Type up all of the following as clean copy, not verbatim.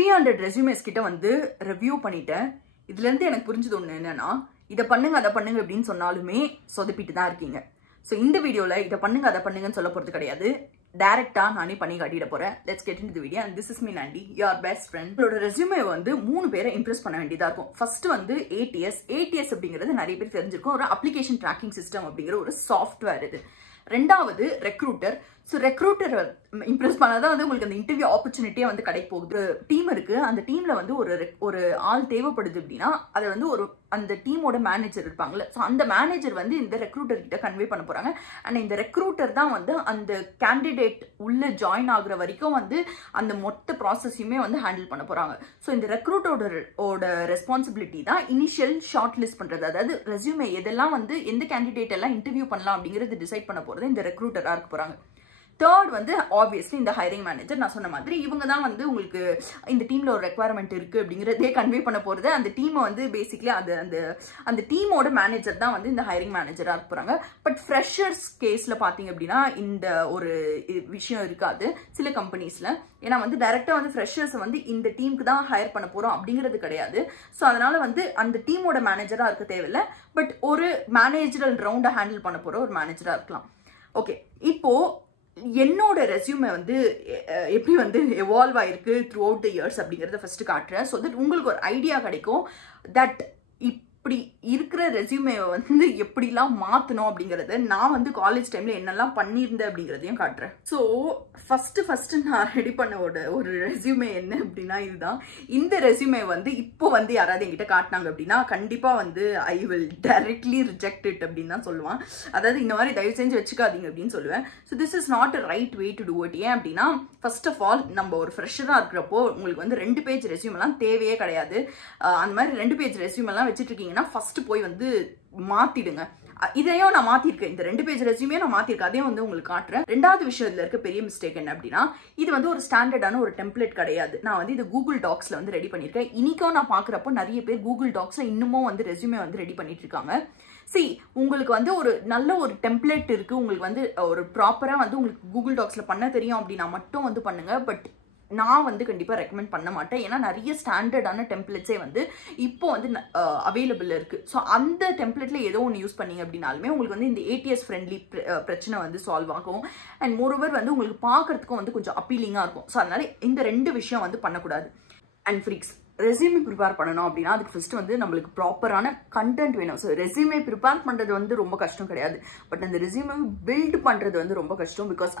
300 ரெஸ்யூமேஸ் கிட்ட வந்து ரிவ்யூ பண்ணிட்டேன். இதுல இருந்து எனக்கு புரிஞ்சது ஒண்ணு என்னன்னா, இதை பண்ணுங்க அதை பண்ணுங்க அப்படின்னு சொன்னாலுமே சொதப்பிட்டு தான் இருக்கீங்க. ஸோ இந்த வீடியோல இதை பண்ணுங்க அதை பண்ணுங்கன்னு சொல்ல போறது கிடையாது. டைரக்டா நானே பண்ணி காட்டிட போறேன். Let's get into the video and this is me Nandy, your best friend. உங்களோட ரெஸ்யூமே வந்து 3 பேரை இம்ப்ரெஸ் பண்ண வேண்டியதா இருக்கும். ஃபர்ஸ்ட் வந்து ஏடிஎஸ் அப்படிங்கிறது நிறைய பேர் தெரிஞ்சிருக்கும். ஒரு அப்ளிகேஷன் ட்ராக்கிங் சிஸ்டம் அப்படிங்கிற ஒரு சாஃப்ட்வேர் இது. ரெண்டாவது ரெக்ரூட்டர். ஸோ ரெக்ரூட்டர் இம்ப்ரெஸ் பண்ணாதான் வந்து உங்களுக்கு அந்த இன்டர்வியூ ஆப்பர்ச்சுனிட்டியே வந்து கிடைக்க போகுது. டீம் இருக்கு, அந்த டீம்ல வந்து ஒரு ஆள் தேவைப்படுது அப்படின்னா அதை வந்து அந்த டீமோட மேனேஜர் இருப்பாங்கல்ல, ஸோ அந்த மேனேஜர் வந்து இந்த ரெக்ரூட்டர் கிட்ட கன்வே பண்ண போறாங்க. அண்ட் இந்த ரெக்ரூட்டர் தான் வந்து அந்த கேண்டிடேட் உள்ள ஜாயின் ஆகுற வரைக்கும் வந்து அந்த மொத்த ப்ராசஸையுமே வந்து ஹேண்டில் பண்ண போறாங்க. ஸோ இந்த ரெக்ரூட்டரோட ரெஸ்பான்சிபிலிட்டி தான் இனிஷியல் ஷார்ட் லிஸ்ட் பண்றது. அதாவது ரெஸ்யூமே எதெல்லாம் வந்து எந்த கேண்டிடேட் எல்லாம் இன்டர்வியூ பண்ணலாம் அப்படிங்கிறது டிசைட் பண்ண போறது இந்த ரெக்ரூட்டரா இருக்க போறாங்க. தேர்ட் வந்து ஆப்வியஸ்லி இந்த ஹைரிங் மேனேஜர். நான் சொன்ன மாதிரி இவங்க தான் வந்து உங்களுக்கு இந்த டீம்ல ஒரு ரெக்வயர்மெண்ட் இருக்கு அப்படிங்கிறதே கன்வே பண்ண போறது. அந்த டீமை வந்து பேசிக்லி அந்த டீமோட மேனேஜர் தான் வந்து இந்த ஹைரிங் மேனேஜரா இருக்க போறாங்க. பட் ஃப்ரெஷர்ஸ் கேஸ்ல பாத்தீங்க அப்படின்னா இந்த ஒரு விஷயம் இருக்காது சில கம்பெனிஸ்ல. ஏன்னா வந்து டைரக்டா வந்து ஃப்ரெஷர்ஸ் வந்து இந்த டீமுக்கு தான் ஹையர் பண்ண போறோம் அப்படிங்கிறது கிடையாது. ஸோ அதனால வந்து அந்த டீமோட மேனேஜரா இருக்க தேவையில்லை. பட் ஒரு மேனேஜரல் ரவுண்டை ஹேண்டில் பண்ண போற ஒரு மேனேஜரா இருக்கலாம். ஓகே, இப்போ என்னோட ரெஸ்யூமே வந்து எப்படி வந்து எவால்வ் ஆயிருக்கு த்ரூ அவுட் த இயர்ஸ் அப்படிங்கிறத ஃபர்ஸ்ட் காட்டுறேன். ஸோ தட் உங்களுக்கு ஒரு ஐடியா கிடைக்கும் தட் இப்படி இருக்கிற ரெஸ்யூமே வந்து எப்படிலாம் மாற்றணும் அப்படிங்கிறத நான் வந்து காலேஜ் டைம்ல என்னெல்லாம் பண்ணியிருந்தேன் அப்படிங்கிறதையும் காட்டுறேன். ஸோ ஃபர்ஸ்ட் நான் ரெடி பண்ண ஒரு ரெஸ்யூமே என்ன அப்படின்னா இதுதான். இந்த ரெஸ்யூமே வந்து இப்போ வந்து யாராவது என்கிட்ட காட்டினாங்க அப்படின்னா கண்டிப்பா வந்து I will directly reject it அப்படின்னு தான் சொல்லுவான். அதாவது இந்த மாதிரி தயவு செஞ்சு வச்சுக்காதீங்க அப்படின்னு சொல்லுவேன். So this is not a right way to do it. ஏன் அப்படின்னா ஃபர்ஸ்ட் ஆஃப் ஆல் நம்ம ஒரு ஃப்ரெஷரா இருக்கிறப்போ உங்களுக்கு வந்து 2 பேஜ் ரெஸ்யூம் எல்லாம் தேவையே கிடையாது. அந்த மாதிரி 2 பேஜ் ரெஸ்யூம் எல்லாம் வச்சுட்டு இருக்கீங்கன்னா ஃபர்ஸ்ட் போய் வந்து மாத்திடுங்க. இதையும் நான் மாத்திருக்கேன், இந்த 2 பேஜ் ரெஸ்யூமே நான் மாத்திருக்கேன், அதையும் வந்து உங்களுக்கு காட்டுறேன். ரெண்டாவது விஷயத்துல இருக்க பெரிய மிஸ்டேக் என்ன அப்படின்னா இது வந்து ஒரு ஸ்டாண்டர்டான ஒரு டெம்ப்ளேட் கிடையாது. நான் வந்து இது கூகுள் டாக்ஸ்ல வந்து ரெடி பண்ணிருக்கேன். இன்னைக்கும் நான் பாக்குறப்போ நிறைய பேர் கூகுள் டாக்ஸ்ல இன்னமும் வந்து ரெஸ்யூமே வந்து ரெடி பண்ணிட்டு இருக்காங்க. உங்களுக்கு வந்து ஒரு நல்ல ஒரு டெம்ப்ளேட் இருக்கு, உங்களுக்கு வந்து ஒரு ப்ராப்பரா வந்து உங்களுக்கு கூகுள் டாக்ஸ்ல பண்ண தெரியும் அப்படின்னா மட்டும் வந்து பண்ணுங்க. பட் நான் வந்து கண்டிப்பா ரெக்கமெண்ட் பண்ண மாட்டேன். ஏன்னா நிறைய ஸ்டாண்டர்டான டெம்ப்ளேட்ஸே வந்து இப்போ வந்து அவைலபிள் இருக்கு. ஸோ அந்த டெம்ப்ளேட்ல ஏதோ ஒன்று யூஸ் பண்ணீங்க அப்படின்னாலுமே உங்களுக்கு வந்து இந்த ஏடிஎஸ் ஃப்ரெண்ட்லி பிரச்சனை வந்து சால்வ் ஆகும். அண்ட் மோரோவர் வந்து உங்களுக்கு பார்க்கறதுக்கும் வந்து கொஞ்சம் அப்பீலிங்கா இருக்கும். ஸோ அதனால இந்த 2 விஷயம் வந்து பண்ணக்கூடாது. அண்ட் ஃப்ரீக்ஸ், ரெஸ்யூமே ப்ரிப்பேர் பண்ணணும் அப்படின்னா அதுக்கு ஃபர்ஸ்ட் வந்து நம்மளுக்கு ப்ராப்பரான கண்டென்ட் வேணும். ஸோ ரெஸ்யூமே ப்ரிப்பேர் பண்ணுறது வந்து ரொம்ப கஷ்டம் கிடையாது. பட் அந்த ரெஸ்யூமே பில்ட் பண்ணுறது வந்து ரொம்ப கஷ்டம். பிகாஸ்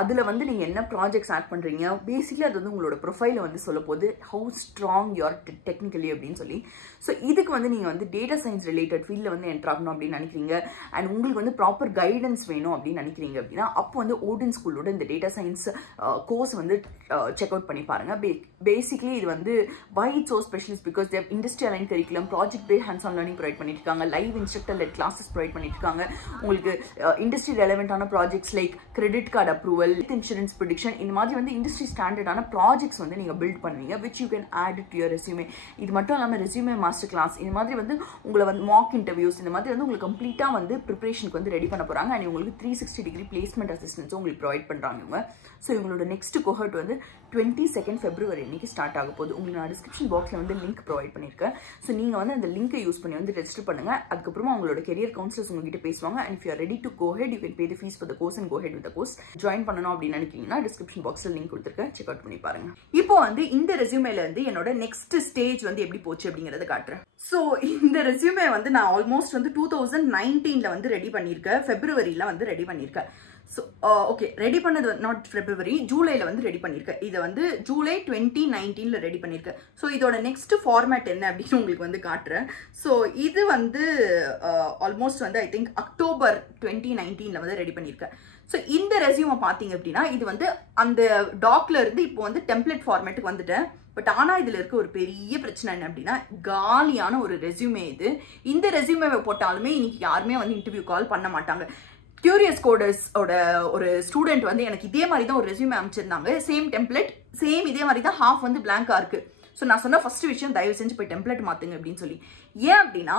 அதில் வந்து நீங்கள் என்ன ப்ராஜெக்ட்ஸ் ஆட் பண்ணுறீங்க, பேசிக்கலி அது வந்து உங்களோட ப்ரொஃபைலை வந்து சொல்ல போகுது ஹவு ஸ்ட்ராங் யூஆர் டெக்னிக்கலி அப்படின்னு சொல்லி. ஸோ இதுக்கு வந்து நீங்கள் வந்து டேட்டா சயின்ஸ் ரிலேட்டட் ஃபீல்டில் வந்து என்டர் ஆகணும் அப்படின்னு நினைக்கிறீங்க அண்ட் உங்களுக்கு வந்து ப்ராப்பர் கைடன்ஸ் வேணும் அப்படின்னு நினைக்கிறீங்க அப்படின்னா அப்போ வந்து ஓடன் ஸ்கூலோட இந்த டேட்டா சயின்ஸ் கோர்ஸ் வந்து செக் அவுட் பண்ணி பாருங்க. பேசிக்கலி இது வந்து why it's so specialist because they have industry aligned curriculum, project based hands on learning provide பண்ணிட்டு இருக்காங்க, live instructor led classes provide பண்ணிட்டு இருக்காங்க. உங்களுக்கு industry relevant ஆன projects like credit card approval, insurance prediction, இந்த மாதிரி வந்து industry standard ஆன projects வந்து நீங்க build பண்ணுவீங்க which you can add it to your resume. இது மட்டும் இல்லாம resume master class இந்த மாதிரி வந்து உங்களை வந்து mock interviews இந்த மாதிரி வந்து உங்களுக்கு கம்ப்ளீட்டா வந்து ப்ரிப்பரேஷனுக்கு வந்து ரெடி பண்ண போறாங்க. அண்ட் உங்களுக்கு 360 degree placement assistance உங்களுக்கு ப்ரொவைட் பண்றாங்க இவங்க. ஸோ இவங்களோட நெக்ஸ்ட் கோஹர்ட் வந்து 22nd February அன்னைக்கு ஸ்டார்ட் ஆக போகுது. உங்களுக்கு நான் டிஸ்கிரிப்ஷன் பாக்ஸ்ல வந்து லிங்க் ப்ரொவைட் பண்ணிருக்கேன். ஸோ நீங்க வந்து அந்த லிங்கை யூஸ் பண்ணி வந்து ரெஜிஸ்டர் பண்ணுங்க. அதுக்கப்புறமா உங்களோட கெரியர் கவுன்சிலர்ஸ் உங்ககிட்ட பேசுவாங்க. And if you are ready to go ahead you can pay the fees for the course and go ahead with the course. Join பண்ணணும் அப்படின்னு நினைக்கிறீங்கன்னா டிஸ்கிரிப்ஷன் பாக்ஸ்ல லிங்க் கொடுத்துருக்கேன், செக் அவுட் பண்ணி பாருங்க. இப்போ வந்து இந்த ரெஸ்யூமேல வந்து என்னோட நெக்ஸ்ட் ஸ்டேஜ் வந்து எப்படி போச்சு அப்படிங்கறத காட்டுறேன். ஸோ இந்த ரெஸ்யூமே வந்து நான் ஆல்மோஸ்ட் வந்து 2019ல வந்து ரெடி பண்ணியிருக்கேன், Februaryல வந்து ரெடி பண்ணியிருக்கேன். ஸோ ஓகே, ரெடி பண்ணது நாட் February, ஜூலைல வந்து ரெடி பண்ணியிருக்கேன். இதை வந்து ஜூலை 2019ல ரெடி பண்ணியிருக்கேன். ஸோ இதோட நெக்ஸ்ட் ஃபார்மேட் என்ன அப்படின்னு உங்களுக்கு வந்து காட்டுறேன். ஸோ இது வந்து ஆல்மோஸ்ட் வந்து ஐ திங்க் October 2019ல வந்து ரெடி பண்ணியிருக்கேன். ஸோ இந்த ரெஸ்யூமை பார்த்தீங்க அப்படின்னா இது வந்து அந்த டாக்ல இருந்து இப்போ வந்து டெம்ப்ளேட் ஃபார்மேட்டுக்கு வந்துட்டேன். பட் ஆனால் இதில் இருக்க ஒரு பெரிய பிரச்சனை என்ன அப்படின்னா காலியான ஒரு ரெஸ்யூமே இது. இந்த ரெஸ்யூமேவை போட்டாலுமே இன்னைக்கு யாருமே வந்து இன்டர்வியூ கால் பண்ண மாட்டாங்க. கியூரியஸ் கோடர்ஸோட ஒரு ஸ்டூடெண்ட் வந்து எனக்கு இதே மாதிரி தான் ஒரு ரெஸ்யூமே அமைச்சிருந்தாங்க, சேம் டெம்ப்ளேட் சேம் இதே மாதிரி தான், ஹாஃப் வந்து பிளாங்கா இருக்கு. ஸோ நான் சொன்ன ஃபர்ஸ்ட் விஷயம் தயவு செஞ்சு போய் டெம்ப்ளேட் மாத்துங்க அப்படின்னு சொல்லி. ஏன் அப்படின்னா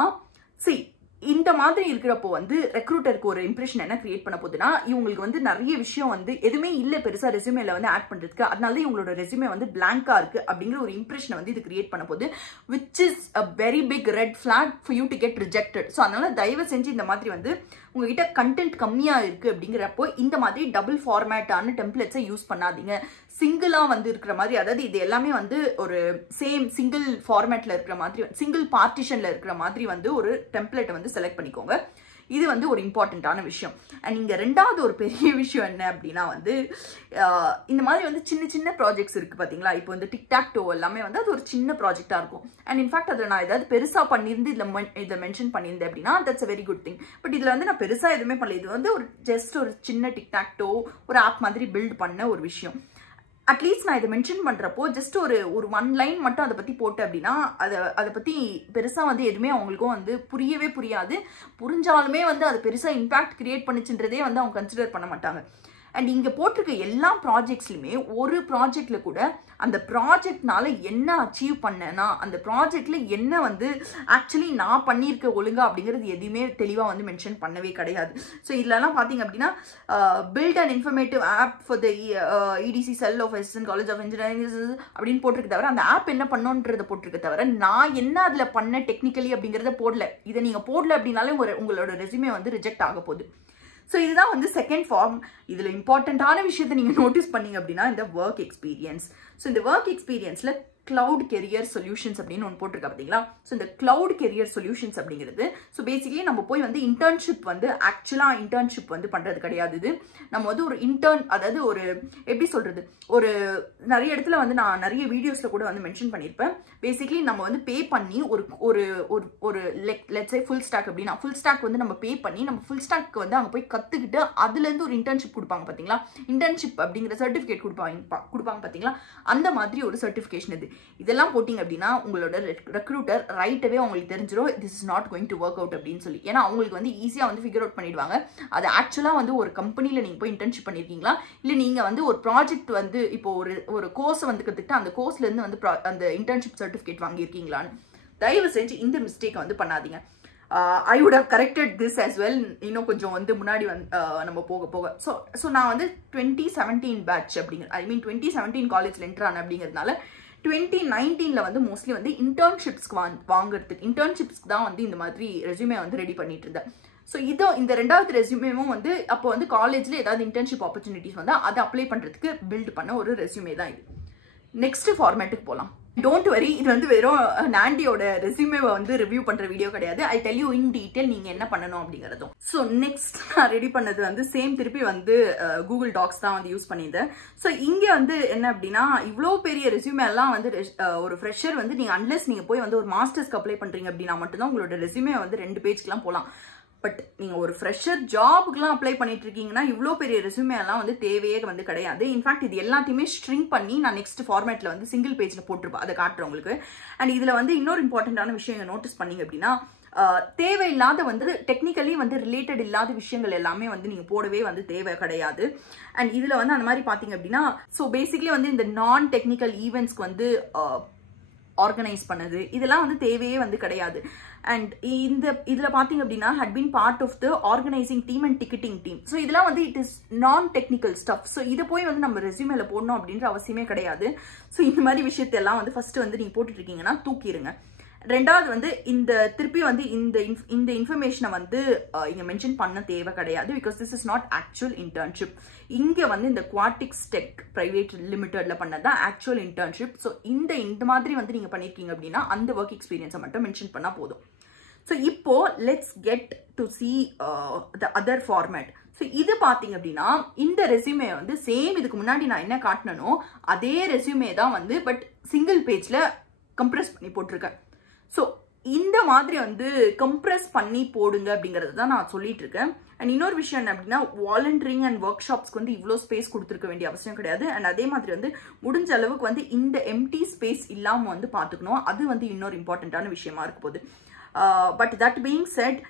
இந்த மாதிரி இருக்கிறப்போ வந்து ரெக்ரூட்டருக்கு ஒரு இம்ப்ரெஷன் என்ன கிரியேட் பண்ண போகுதுன்னா, இவங்களுக்கு வந்து நிறைய விஷயம் வந்து எதுவுமே இல்லை பெருசா ரெஸ்யூமேல வந்து ஆட் பண்றதுக்கு, அதனால இவங்களோட ரெஸ்யூமே வந்து பிளாங்கா இருக்கு அப்படிங்கிற ஒரு இம்ப்ரெஷனை வந்து இது கிரியேட் பண்ண போகுது, which is a very big red flag for you to get rejected. So அதனால தயவு செஞ்சு இந்த மாதிரி வந்து உங்ககிட்ட கண்டென்ட் கம்மியா இருக்கு அப்படிங்கிறப்போ இந்த மாதிரி டபுள் ஃபார்மேட்டான டெம்ப்ளேட்ஸை யூஸ் பண்ணாதீங்க. சிங்கிளா வந்து இருக்கிற மாதிரி, அதாவது இது எல்லாமே வந்து ஒரு சேம் சிங்கிள் ஃபார்மேட்ல இருக்கிற மாதிரி, சிங்கிள் பார்ட்டிஷன்ல இருக்கிற மாதிரி வந்து ஒரு டெம்ப்ளேட்டை வந்து செலக்ட் பண்ணிக்கோங்க. இது வந்து ஒரு இம்பார்ட்டண்ட்டான விஷயம். அண்ட் இங்கே ரெண்டாவது ஒரு பெரிய விஷயம் என்ன அப்படின்னா வந்து, இந்த மாதிரி வந்து சின்ன சின்ன ப்ராஜெக்ட்ஸ் இருக்குது பார்த்தீங்களா. இப்போ வந்து டிக்டாக்டோ எல்லாமே வந்து அது ஒரு சின்ன ப்ராஜெக்டாக இருக்கும். அண்ட் இன்ஃபேக்ட் அதில் நான் ஏதாவது பெருசாக பண்ணியிருந்து இதை மென்ஷன் பண்ணியிருந்தேன் அப்படின்னா that's a very good thing. But இதில் வந்து நான் பெருசாக எதுவுமே பண்ணல. இது வந்து ஒரு ஜஸ்ட் ஒரு சின்ன டிக்டாக்டோ ஒரு ஆப் மாதிரி பில்ட் பண்ண ஒரு விஷயம். அட்லீஸ்ட் நான் இதை மென்ஷன் பண்ணுறப்போ ஜஸ்ட் ஒரு 1 லைன் மட்டும் அதை பற்றி போட்டு அப்படின்னா அதை பற்றி பெருசாக வந்து எதுவுமே அவங்களுக்கும் வந்து புரியவே புரியாது. புரிஞ்சாலுமே வந்து அது பெருசாக இம்பாக்ட் கிரியேட் பண்ணிச்சுன்றதே வந்து அவங்க கன்சிடர் பண்ண மாட்டாங்க. அண்ட் இங்கே போட்டிருக்க எல்லா ப்ராஜெக்ட்ஸ்லையுமே ஒரு ப்ராஜெக்டில் கூட அந்த ப்ராஜெக்ட்னால என்ன அச்சீவ் பண்ணேன்னா, அந்த ப்ராஜெக்டில் என்ன வந்து ஆக்சுவலி நான் பண்ணியிருக்க ஒழுங்கா அப்படிங்கிறது எதுவுமே தெளிவாக வந்து மென்ஷன் பண்ணவே கிடையாது. ஸோ இதெல்லாம் பார்த்தீங்க அப்படின்னா, build and informative app for the EDC cell of SN college of engineering அப்படின்னு போட்டிருக்க தவிர, அந்த ஆப் என்ன பண்ணோன்றதை போட்டிருக்க தவிர, நான் என்ன அதில் பண்ண டெக்னிக்கலி அப்படிங்கிறத போடல. இதை நீங்கள் போடல அப்படின்னாலே உங்களோட ரெஸ்யூமே வந்து ரிஜெக்ட் ஆக போகுது. ஸோ இதுதான் வந்து செகண்ட் ஃபார்ம். இதில் இம்பார்ட்டண்ட்டான விஷயத்தை நீங்கள் நோட்டீஸ் பண்ணீங்க அப்படின்னா இந்த ஒர்க் எக்ஸ்பீரியன்ஸ். ஸோ இந்த ஒர்க் எக்ஸ்பீரியன்ஸில் கிளவுட் கெரியர் சொல்யூஷன்ஸ் அப்படின்னு ஒன்று போட்டிருக்கா பார்த்தீங்களா. ஸோ இந்த கிளவுட் கெரியர் சொல்யூஷன்ஸ் அப்படிங்கிறது, ஸோ பேசிக்கலி நம்ம போய் வந்து இன்டர்ன்ஷிப் வந்து ஆக்சுவலாக இன்டர்ன்ஷிப் வந்து பண்ணுறது கிடையாது. இது நம்ம வந்து ஒரு அதாவது ஒரு எப்படி சொல்கிறது, ஒரு நிறைய இடத்துல வந்து நான் நிறைய வீடியோஸில் கூட வந்து மென்ஷன் பண்ணியிருப்பேன். பேசிக்கலி நம்ம வந்து பே பண்ணி ஒரு லெட்ஸ் சே ஃபுல் ஸ்டாக் அப்படின்னா, ஃபுல் ஸ்டாக் வந்து நம்ம பே பண்ணி நம்ம ஃபுல் ஸ்டாக் வந்து அங்கே போய் கற்றுக்கிட்டு அதுலேருந்து ஒரு இன்டர்ன்ஷிப் கொடுப்பாங்க பார்த்தீங்களா. இன்டர்ன்ஷிப் அப்படிங்கிற சர்டிஃபிகேட் கொடுப்பாங்க பார்த்தீங்களா. அந்த மாதிரி ஒரு சர்டிஃபிகேஷன் இது. இதெல்லாம் போட்டிங்க அப்படின்னா உங்களோட ரெக்ரூட்டர் ரைட்டவே உங்களுக்கு தெரிஞ்சிடும் this is not going to work out அப்படின்னு சொல்லி. ஏன்னா அவங்களுக்கு வந்து ஈஸியாக வந்து ஃபிகர் அவுட் பண்ணிடுவாங்க. அது ஆக்சுவலாக வந்து ஒரு கம்பெனியில் நீங்கள் போய் இன்டர்ன்ஷிப் பண்ணியிருக்கீங்களா, இல்லை நீங்கள் வந்து ஒரு ப்ராஜெக்ட் வந்து இப்போ ஒரு கோர்ஸை வந்து கற்றுக்கிட்டு அந்த கோர்ஸ்லேருந்து வந்து அந்த இன்டர்ன்ஷிப் சர்டிஃபிகேட் வாங்கியிருக்கீங்களான்னு தயவு செஞ்சு இந்த மிஸ்டேக்கை வந்து பண்ணாதீங்க. I would have corrected this as well. இன்னும் கொஞ்சம் வந்து முன்னாடி நம்ம போக ஸோ நான் வந்து 2017 பேட்ச் அப்படிங்கிற 2017 காலேஜில் என்டர் ஆனேன் அப்படிங்கிறதுனால 2019 வந்து மோஸ்ட்லி வந்து இன்டர்ன்ஷிப்ஸ்க்கு வாங்குறதுக்கு இன்டர்ன்ஷிப்ஸ்க்கு தான் வந்து இந்த மாதிரி ரெஸ்யூமே வந்து ரெடி பண்ணிட்டு இருந்தேன். ஸோ இந்த ரெண்டாவது ரெஸ்யூமேவும் வந்து அப்போ வந்து காலேஜில் ஏதாவது இன்டர்ன்ஷிப் ஆப்பர்ச்சுனிட்டிஸ் வந்து அதை அப்ளை பண்ணுறதுக்கு பில்ட் பண்ண ஒரு ரெஸ்யூமே தான் இது. நெக்ஸ்ட் ஃபார்மேட்டுக்கு போகலாம். டோன்ட் வரி, இது வந்து வெறும் நாண்டியோட ரெஸ்யூமேவை வந்து ரிவ்யூ பண்ணுற வீடியோ கிடையாது. I tell you in detail நீங்கள் என்ன பண்ணணும் அப்படிங்கிறதும். ஸோ நெக்ஸ்ட் நான் ரெடி பண்ணது வந்து திருப்பி வந்து கூகுள் டாக்ஸ் தான் வந்து யூஸ் பண்ணியிருந்தேன். ஸோ இங்கே வந்து என்ன அப்படின்னா, இவ்வளோ பெரிய ரெஸ்யூமே எல்லாம் வந்து ஒரு ஃப்ரெஷர் வந்து நீங்கள் அன்லெஸ் நீங்கள் போய் வந்து ஒரு மாஸ்டர்ஸ்க்கு அப்ளை பண்ணுறீங்க அப்படின்னா மட்டும்தான் உங்களோட ரெஸ்யூமே வந்து 2 பேஜ்க்கெலாம் போகலாம். பட் நீங்கள் ஒரு ஃப்ரெஷர் ஜாபுக்குலாம் அப்ளை பண்ணிட்டு இருக்கீங்கன்னா இவ்வளோ பெரிய ரெஸ்யூமே எல்லாம் வந்து தேவையே வந்து கிடையாது. இன்ஃபேக்ட் இது எல்லாத்தையுமே ஸ்ட்ரிங் பண்ணி நான் நெக்ஸ்ட் ஃபார்மேட்டில் வந்து சிங்கிள் பேஜில் போட்டிருப்பேன், அதை காட்டுறேன் உங்களுக்கு. அண்ட் இதில் வந்து இன்னொரு இம்பார்ட்டண்ட்டான விஷயம் நோட்டீஸ் பண்ணீங்க அப்படின்னா, தேவையில்லாத வந்து டெக்னிக்கலி வந்து ரிலேட்டட் இல்லாத விஷயங்கள் எல்லாமே வந்து நீங்கள் போடவே வந்து தேவை கிடையாது. அண்ட் இதில் வந்து அந்த மாதிரி பார்த்தீங்க அப்படின்னா, ஸோ பேசிக்கலி வந்து இந்த நான் டெக்னிக்கல் ஈவெண்ட்ஸ்க்கு வந்து ஆர்கனைஸ் பண்ணது இதெல்லாம் வந்து தேவையே வந்து கிடையாது. அண்ட் இதில் பார்த்தீங்க அப்படின்னா had been part of the organising team and ticketing team. So இதெல்லாம் வந்து it is non technical stuff. So இதை போய் வந்து நம்ம ரெஸ்யூமேல போடணும் அப்படின்ற அவசியமே கிடையாது. ஸோ இந்த மாதிரி விஷயத்தெல்லாம் வந்து ஃபர்ஸ்ட் வந்து நீங்கள் போட்டுட்ருக்கீங்கன்னா தூக்கிடுங்க. ரெண்டாவது வந்து திருப்பி வந்து இந்த இன்ஃபர்மேஷனை வந்து இங்கே மென்ஷன் பண்ண தேவை கிடையாது. Because this is not actual internship. இங்கே வந்து இந்த குவாட்டிக்ஸ் டெக் பிரைவேட் லிமிடெட்ல பண்ணதான் ஆக்சுவல் இன்டர்ன்ஷிப். ஸோ இந்த மாதிரி வந்து நீங்கள் பண்ணியிருக்கீங்க அப்படின்னா அந்த ஒர்க் எக்ஸ்பீரியன்ஸை மட்டும் மென்ஷன் பண்ணால் போதும். ஸோ இப்போ let's get to see the other format. So இது பார்த்தீங்க அப்படின்னா இந்த ரெஸ்யூமே வந்து சேம் இதுக்கு முன்னாடி நான் என்ன காட்டினனோ அதே ரெஸ்யூமே தான் வந்து பட் சிங்கிள் பேஜில் கம்ப்ரெஸ் பண்ணி போட்டிருக்கேன். ஸோ இந்த மாதிரி வந்து கம்ப்ரெஸ் பண்ணி போடுங்க அப்படிங்கிறது தான் நான் சொல்லிட்டு இருக்கேன். அண்ட் இன்னொரு விஷயம் என்ன அப்படின்னா, வாலண்டியரிங் அண்ட் ஒர்க் ஷாப்ஸ்க்கு வந்து இவ்வளோ ஸ்பேஸ் கொடுத்துருக்க வேண்டிய அவசியம் கிடையாது. அண்ட் அதே மாதிரி வந்து முடிஞ்ச அளவுக்கு வந்து இந்த எம்டி ஸ்பேஸ் இல்லாமல் வந்து பார்த்துக்கணும். அது வந்து இன்னொரு இம்பார்ட்டண்ட்டான விஷயமா இருக்க போகுது. பட் தட் பீயிங் செட்,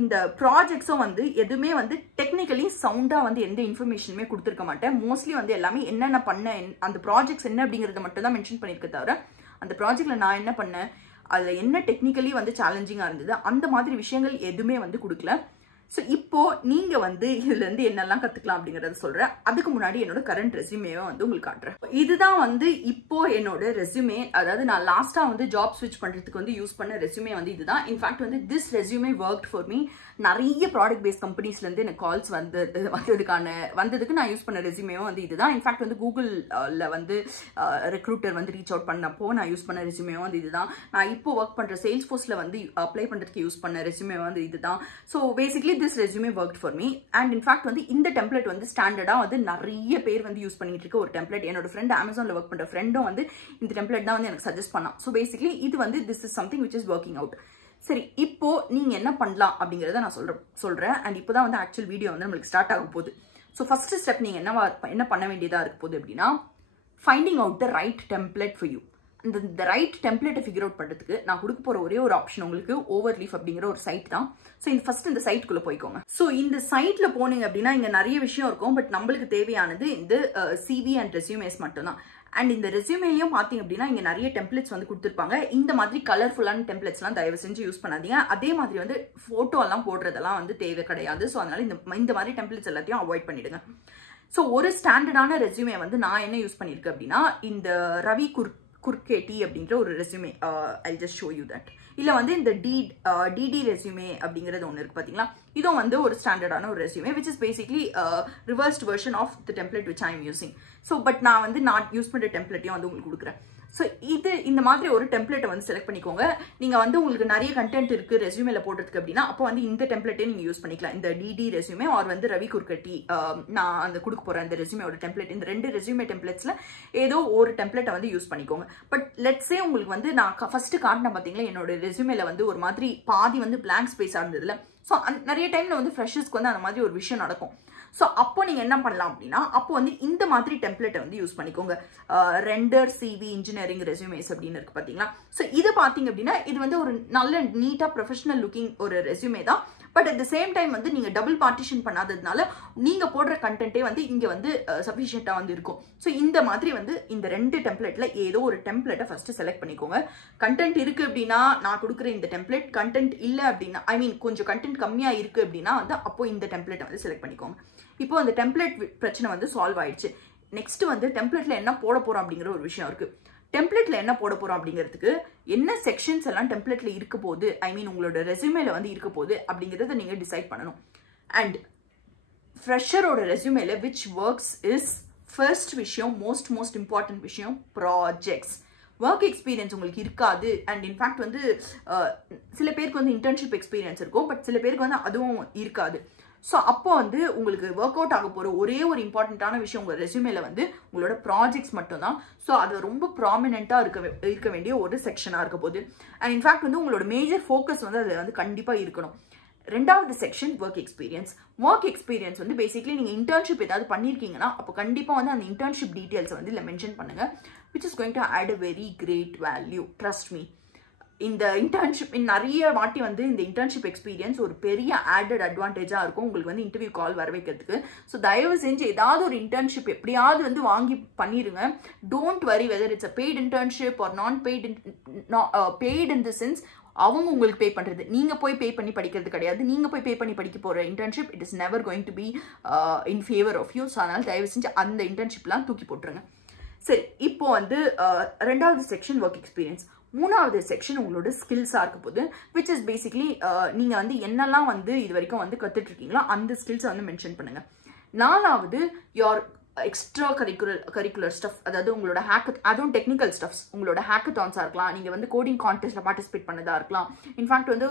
இந்த ப்ராஜெக்ட்ஸும் வந்து எதுவுமே வந்து டெக்னிக்கலி சவுண்டாக வந்து எந்த இன்ஃபர்மேஷனுமே கொடுத்துருக்க மாட்டேன். மோஸ்ட்லி வந்து எல்லாமே என்னென்ன பண்ணேன், அந்த ப்ராஜெக்ட்ஸ் என்ன அப்படிங்கிறத மட்டும் தான் மென்ஷன் பண்ணியிருக்க தவிர அந்த ப்ராஜெக்டில் நான் என்ன பண்ணேன், அதில் என்ன டெக்னிக்கலி வந்து சேலஞ்சிங்காக இருந்தது அந்த மாதிரி விஷயங்கள் எதுவுமே வந்து கொடுக்கல. ஸோ இப்போ நீங்கள் வந்து இதுலேருந்து என்னெல்லாம் கற்றுக்கலாம் அப்படிங்கிறத சொல்கிறேன். அதுக்கு முன்னாடி என்னோட கரண்ட் ரெஸ்யூமேவை வந்து உங்களுக்கு காட்டுறேன். இதுதான் வந்து இப்போ என்னோட ரெஸ்யூமே, அதாவது நான் லாஸ்ட்டாக வந்து ஜாப் ஸ்விட்ச் பண்ணுறதுக்கு வந்து யூஸ் பண்ண ரெஸ்யூமே வந்து இதுதான். இன்ஃபேக்ட் வந்து this resume work for me. நிறைய ப்ராடக்ட் பேஸ்ட் கம்பெனிஸ்லேருந்து எனக்கு கால்ஸ் வந்ததுக்கு நான் யூஸ் பண்ண ரெஸ்யூமேவும் வந்து இதுதான். இன்ஃபேக்ட் வந்து கூகுளில் வந்து ரெக்ரூட்டர் வந்து ரீச் அவுட் பண்ணப்போ நான் யூஸ் பண்ண ரெஸ்யூமேவும் வந்து இதுதான். நான் இப்போ ஒர்க் பண்ணுற சேல்ஸ் ஃபோர்ஸில் வந்து அப்ளை பண்ணுறதுக்கு யூஸ் பண்ண ரெஸ்யூமே வந்து இதுதான். So basically this resume work for me. And in fact வந்து இந்த டெம்ப்ளேட் வந்து ஸ்டாண்டர்டாக வந்து நிறைய பேர் வந்து யூஸ் பண்ணிட்டு இருக்க ஒரு டெம்ப்ளேட். என்னோட ஃப்ரெண்ட் அமேசானில் ஒர்க் பண்ணுற ஃப்ரெண்டும் வந்து இந்த டெம்ப்ளேட் தான் வந்து எனக்கு சஜஸ்ட் பண்ணான். ஸோ பேசிக்லி இது வந்து this is something which is working out. சரி, இப்போ நீங்க என்ன பண்ணலாம் அப்படிங்கறத நான் சொல்றேன். அண்ட் இப்போதான் வந்து ஆக்சுவல் வீடியோ வந்து நம்மளுக்கு ஸ்டார்ட் ஆக போகுது. ஸோ ஃபர்ஸ்ட் ஸ்டெப் நீங்க என்ன பண்ண வேண்டியதா இருக்க போகுது அப்படின்னா, finding out the right template for you. இந்த ரைட் டெம்ப்ளேட்டை ஃபிகர் அவுட் பண்ணுறதுக்கு நான் கொடுக்க போகிற ஒரே ஒரு ஆப்ஷன் உங்களுக்கு ஓவர்லீஃப் அப்படிங்கிற ஒரு சைட் தான். ஸோ ஃபர்ஸ்ட் இந்த சைட்டுக்குள்ளே போய்க்கோங்க. ஸோ இந்த சைட்டில் போனீங்க அப்படின்னா இங்கே நிறைய விஷயம் இருக்கும். பட் நம்மளுக்கு தேவையானது இந்த சிவி அண்ட் ரெஸ்யூமேஸ் மட்டும்தான். அண்ட் இந்த ரெஸ்யூமேலையும் பார்த்தீங்க அப்படின்னா இங்கே நிறைய டெம்ப்ளேட்ஸ் வந்து கொடுத்துருப்பாங்க. இந்த மாதிரி கலர்ஃபுல்லான டெம்ப்ளேட்ஸ்லாம் தயவு செஞ்சு யூஸ் பண்ணாதீங்க. அதே மாதிரி வந்து ஃபோட்டோ எல்லாம் போடுறதெல்லாம் வந்து தேவை கிடையாது. ஸோ அதனால இந்த மாதிரி டெம்ப்ளேட்ஸ் எல்லாத்தையும் அவாய்ட் பண்ணிடுங்க. ஸோ ஒரு ஸ்டாண்டர்டான ரெஸ்யூமே வந்து நான் என்ன யூஸ் பண்ணியிருக்கேன் அப்படின்னா, இந்த ரவி குர்கேட்டி அப்படின்ற ஒரு resume. I just show you that. இல்லை வந்து இந்த டிடி ரெஸ்யூமே அப்படிங்கிறது ஒன்று இருக்குது பார்த்தீங்களா, இதுவும் வந்து ஒரு ஸ்டாண்டர்டான ஒரு resume which is basically reversed version of the template which I am using. So but நான் வந்து யூஸ் பண்ணுற டெம்ப்ளேட்டையும் வந்து உங்களுக்கு கொடுக்குறேன். ஸோ இந்த மாதிரி ஒரு டெம்ப்ளேட்டை வந்து செலக்ட் பண்ணிக்கோங்க. நீங்கள் வந்து உங்களுக்கு நிறைய கண்டென்ட் இருக்குது ரெஸ்யூமேல போடுறதுக்கு அப்படின்னா அப்போ வந்து இந்த டெம்ப்ளேட்டே நீங்கள் யூஸ் பண்ணிக்கலாம். இந்த டிடி ரெஸ்யூமே ஆர் வந்து ரவி குர்கட்டி நான் அந்த கொடுக்க போகிறேன் இந்த ரெஸ்யூமேயோட டெம்ப்ளேட். இந்த 2 ரெஸ்யூமே டெம்ப்ளேட்ஸில் ஏதோ ஒரு டெம்ப்ளேட்டை வந்து யூஸ் பண்ணிக்கோங்க. பட் லெட்ஸே உங்களுக்கு வந்து நான் ஃபர்ஸ்ட் காட்டின பார்த்தீங்களா என்னோட ரெஸ்யூமேல வந்து ஒரு மாதிரி பாதி வந்து பிளாங்க் ஸ்பேஸாக இருந்ததுல. ஸோ நிறைய டைமில் வந்து ஃப்ரெஷர்ஸ்க்கு வந்து அந்த மாதிரி ஒரு விஷயம் நடக்கும். ஸோ அப்போ நீங்கள் என்ன பண்ணலாம் அப்படின்னா, அப்போ வந்து இந்த மாதிரி டெம்ப்ளேட்டை வந்து யூஸ் பண்ணிக்கோங்க. ரெண்டர் சிவி இன்ஜினியரிங் ரெஸ்யூமேஸ் அப்படின்னு இருக்கு பார்த்தீங்களா. ஸோ இது பார்த்தீங்க அப்படின்னா இது வந்து ஒரு நல்ல நீட்டாக ப்ரொஃபஷனல் லுக்கிங் ஒரு ரெஸ்யூமே தான். But at the same time வந்து நீங்கள் டபுள் பார்ட்டிஷன் பண்ணாததுனால நீங்கள் போடுற கண்டென்ட்டே வந்து இங்கே வந்து சஃபிஷியண்ட்டாக வந்து இருக்கும். ஸோ இந்த மாதிரி வந்து இந்த 2 டெம்ப்ளேட்டில் ஏதோ ஒரு டெம்ப்ளேட்டை ஃபஸ்ட்டு செலக்ட் பண்ணிக்கோங்க. கண்டென்ட் இருக்குது அப்படின்னா நான் கொடுக்குற இந்த டெம்ப்ளேட், கண்டென்ட் இல்லை அப்படின்னா கொஞ்சம் கண்டென்ட் கம்மியாக இருக்குது அப்படின்னா வந்து அப்போ இந்த டெம்ப்ளேட்டை வந்து செலக்ட் பண்ணிக்கோங்க. இப்போ அந்த டெம்ப்ளேட் பிரச்சனை வந்து சால்வ் ஆயிடுச்சு. நெக்ஸ்ட் வந்து டெம்ப்ளேட்ல என்ன போட போறோம் அப்படிங்கிற ஒரு விஷயம் இருக்கு. டெம்ப்ளேட்ல என்ன போட போறோம் அப்படிங்கிறதுக்கு என்ன செக்ஷன்ஸ் எல்லாம் டெம்ப்ளேட்ல இருக்க போகுது, உங்களோட ரெஸ்யூமேல வந்து இருக்க போகுது அப்படிங்கிறத நீங்க டிசைட் பண்ணணும். அண்ட் ஃப்ரெஷரோட ரெஸ்யூமேல விச் ஒர்க்ஸ் இஸ் ஃபர்ஸ்ட் விஷயம், மோஸ்ட் இம்பார்ட்டன்ட் விஷயம் ப்ராஜெக்ட்ஸ். ஒர்க் எக்ஸ்பீரியன்ஸ் உங்களுக்கு இருக்காது. அண்ட் இன்ஃபேக்ட் வந்து சில பேருக்கு வந்து இன்டர்ன்ஷிப் எக்ஸ்பீரியன்ஸ் இருக்கும், பட் சில பேருக்கு வந்து அதுவும் இருக்காது. ஸோ அப்போ வந்து உங்களுக்கு ஒர்க் அவுட் ஆக போகிற ஒரே ஒரு இம்பார்ட்டண்ட்டான விஷயம் உங்கள் ரெஸ்யூமேல வந்து உங்களோட ப்ராஜெக்ட்ஸ் மட்டும்தான். ஸோ அது ரொம்ப ப்ராமினெண்ட்டாக இருக்க வேண்டிய ஒரு செக்ஷனாக இருக்க போகுது. அண்ட் இன்ஃபேக்ட் வந்து உங்களோட மேஜர் ஃபோக்கஸ் வந்து அதில் வந்து கண்டிப்பாக இருக்கணும். 2வது section work experience. Work experience வந்து பேசிக்லி நீங்கள் இன்டர்ன்ஷிப் ஏதாவது பண்ணியிருக்கீங்கன்னா அப்போ கண்டிப்பாக வந்து அந்த இன்டர்ன்ஷிப் டீட்டெயில்ஸை வந்து இல்லை மென்ஷன் பண்ணுங்கள். Which is going to add a very great value, trust me. இந்த இன்டர்ன்ஷிப் நிறைய வாட்டி வந்து இந்த இன்டர்ன்ஷிப் எக்ஸ்பீரியன்ஸ் ஒரு பெரிய ஆடட் அட்வான்டேஜாக இருக்கும் உங்களுக்கு வந்து இன்டர்வியூ கால் வர வைக்கிறதுக்கு. ஸோ தயவு செஞ்சு ஏதாவது ஒரு இன்டர்ன்ஷிப் எப்படியாவது வந்து வாங்கி பண்ணிடுங்க. Don't worry whether it's a paid internship or non paid in the sense அவங்க உங்களுக்கு பே பண்ணுறது, நீங்கள் போய் பே பண்ணி படிக்கிறது கிடையாது. நீங்கள் போய் பே பண்ணி படிக்க போகிற internship it is never going to be in favour of you. So அதனால் தயவு செஞ்சு அந்த இன்டர்ன்ஷிப்லாம் தூக்கி போட்டுருங்க. சரி, இப்போ வந்து 2வது செக்ஷன் ஒர்க் எக்ஸ்பீரியன்ஸ். 3வது செக்ஷன் உங்களோட ஸ்கில்ஸாக இருக்க போது விச் இஸ் பேசிக்லி நீங்கள் வந்து என்னெல்லாம் வந்து இது வரைக்கும் வந்து கற்றுட்டு இருக்கீங்களோ அந்த ஸ்கில்ஸை வந்து மென்ஷன் பண்ணுங்கள். 4வது யோர் எக்ஸ்ட்ரா கரிக்குலர் ஸ்டஃப், அதாவது உங்களோட அதுவும் டெக்னிக்கல் ஸ்டஃப்ஸ், உங்களோட ஹேக்கத்தான்ஸாக இருக்கலாம், நீங்கள் வந்து கோடிங் கான்டெஸ்ட்டில் பார்ட்டிசிபேட் பண்ணதாக இருக்கலாம். இன்ஃபேக்ட் வந்து